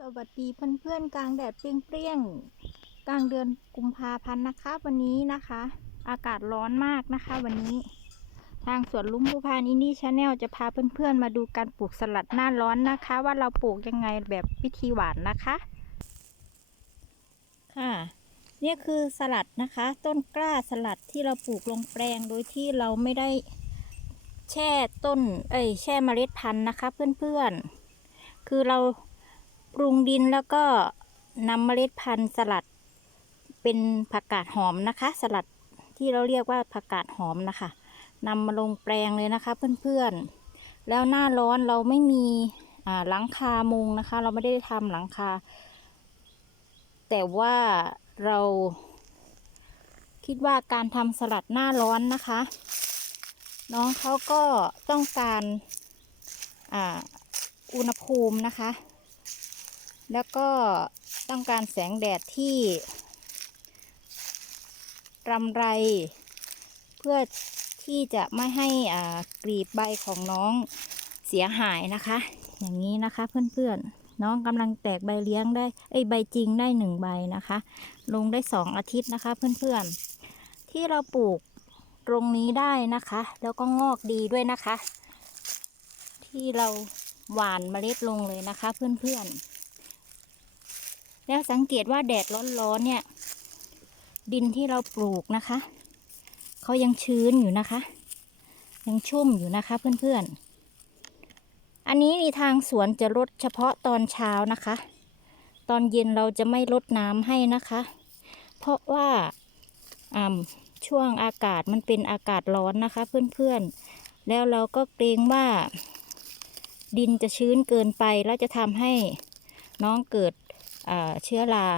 สวัสดีเพื่อนๆกลางแดดเปรี้ยงๆ กลางเดือนกุมภาพันธ์นะคะ วันนี้นะคะ อากาศร้อนมากนะคะ วันนี้ ทางสวนลุงภูพานอินดี้ชาแนลจะพาเพื่อนๆมาดูการปลูกสลัดหน้าร้อนนะคะ ว่าเราปลูกยังไงแบบวิธีหวานนะคะค่ะนี่คือสลัดนะคะ ต้นกล้าสลัดที่เราปลูกลงแปลงโดยที่เราไม่ได้แช่ต้นเอ้ยแช่เมล็ดพันธุ์นะคะ เพื่อนๆคือเรา ปรุงดินแล้วก็นำเมล็ดพันธุ์สลัด เป็นผักกาดหอมนะคะ สลัดที่เราเรียกว่าผักกาดหอมนะคะนำมาลงแปลงเลยนะคะเพื่อนๆ แล้วหน้าร้อนเราไม่มีหลังคามุงนะคะ เราไม่ได้ทำหลังคา แต่ว่าเราคิดว่าการทำสลัดหน้าร้อนนะคะ น้องเขาก็ต้องการอาอุณหภูมินะคะ แล้วก็ต้องการแสงแดดที่รำไร เพื่อที่จะไม่ให้อ่ากลีบใบของน้องเสียหายนะคะ อย่างนี้นะคะเพื่อนๆ น้องกำลังแตกใบเลี้ยงได้ไอใบจริงได้หนึ่งใบนะคะ ลงได้สองอาทิตย์นะคะเพื่อนๆ ที่เราปลูกตรงนี้ได้นะคะ แล้วก็งอกดีด้วยนะคะ ที่เราหว่านเมล็ดลงเลยนะคะเพื่อนๆ แล้วสังเกตว่าแดดร้อนๆเนี่ย ดินที่เราปลูกนะคะเขายังชื้นอยู่นะคะ ยังชุ่มอยู่นะคะเพื่อนๆ อันนี้ในทางสวนจะรดเฉพาะตอนเช้านะคะ ตอนเย็นเราจะไม่รดน้ำให้นะคะ เพราะว่าอ่าช่วงอากาศมันเป็นอากาศร้อนนะคะ เพื่อนๆ แล้วเราก็เกรงว่า ดินจะชื้นเกินไปแล้วจะทำให้น้องเกิด เชื้อรา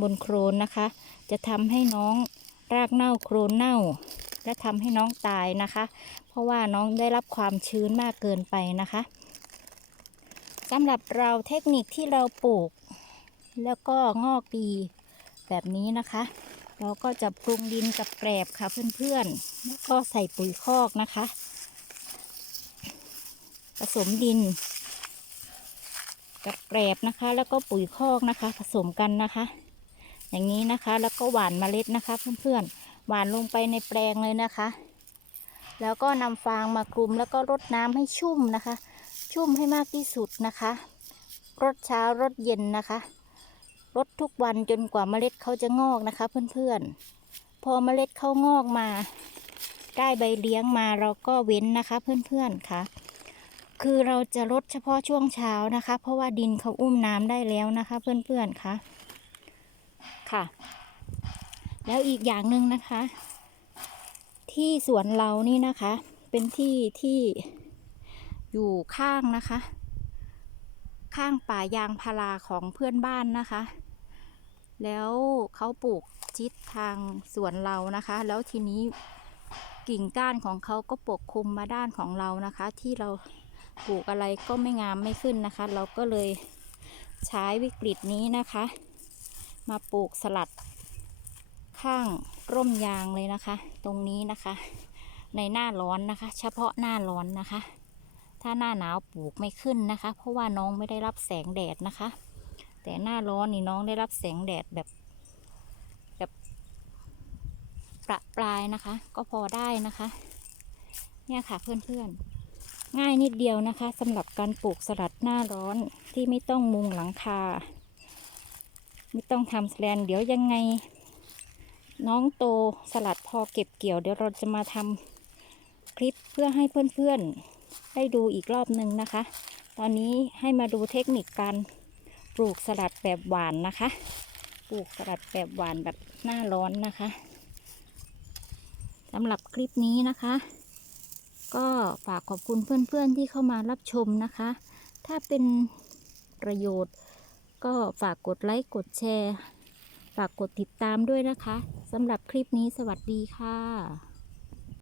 บนโครนนะคะ จะทำให้น้องรากเน่าโครนเน่า และทำให้น้องตายนะคะ เพราะว่าน้องได้รับความชื้นมากเกินไปนะคะสำหรับเราเทคนิคที่เราปลูก แล้วก็งอกดีแบบนี้นะคะ เราก็จะปรุงดินกับแกลบค่ะเพื่อนๆแล้วก็ใส่ปุ๋ยคอกนะคะ ผสมดิน กับแกลบนะคะ แล้วก็ปุ๋ยคอกนะคะ ผสมกันนะคะ อย่างนี้นะคะแล้วก็หว่านเมล็ดนะคะ เพื่อนๆหว่านลงไปในแปลงเลยนะคะ แล้วก็นำฟางมาคลุมแล้วก็รดน้ำให้ชุ่มนะคะ ชุ่มให้มากที่สุดนะคะรดเช้ารดเย็นนะคะรดทุกวันจนกว่าเมล็ดเขาจะงอกนะคะ เพื่อนๆ พอเมล็ดเขางอกมาใกล้ใบเลี้ยงมาเราก็เว้นนะคะ เพื่อนๆค่ะ คือเราจะลดเฉพาะช่วงเช้านะคะ เพราะว่าดินเขาอุ้มน้ำได้แล้วนะคะ เพื่อนๆค่ะค่ะ แล้วอีกอย่างหนึ่งนะคะ ที่สวนเรานี่นะคะ เป็นที่ที่อยู่ข้างนะคะ ข้างป่ายางพาราของเพื่อนบ้านนะคะ แล้วเขาปลูกชิดทางสวนเรานะคะ แล้วทีนี้กิ่งก้านของเขาก็ปกคลุมมาด้านของเรานะคะ ที่เรา ปลูกอะไรก็ไม่งามไม่ขึ้นนะคะ เราก็เลยใช้วิกฤตนี้นะคะ มาปลูกสลัด ข้างร่มยางเลยนะคะ ตรงนี้นะคะ ในหน้าร้อนนะคะ เฉพาะหน้าร้อนนะคะ ถ้าหน้าหนาวปลูกไม่ขึ้นนะคะ เพราะว่าน้องไม่ได้รับแสงแดดนะคะ แต่หน้าร้อนนี่น้องได้รับแสงแดดแบบแบบประปรายนะคะก็พอได้นะคะ เนี่ยค่ะเพื่อนๆ ง่ายนิดเดียวนะคะสำหรับการปลูกสลัดหน้าร้อนที่ไม่ต้องมุงหลังคา ไม่ต้องทำแสลนเดี๋ยวยังไง น้องโตสลัดพอเก็บเกี่ยว เดี๋ยวเราจะมาทำคลิปเพื่อให้เพื่อนๆ ได้ดูอีกรอบหนึ่งนะคะ ตอนนี้ให้มาดูเทคนิคการปลูกสลัดแบบหวานนะคะ ปลูกสลัดแบบหวานแบบหน้าร้อนนะคะสำหรับคลิปนี้นะคะ ก็ฝากขอบคุณเพื่อนๆที่เข้ามารับชมนะคะ ถ้าเป็นประโยชน์ ก็ฝากกดไลค์กดแชร์ ฝากกดติดตามด้วยนะคะสำหรับคลิปนี้สวัสดีค่ะ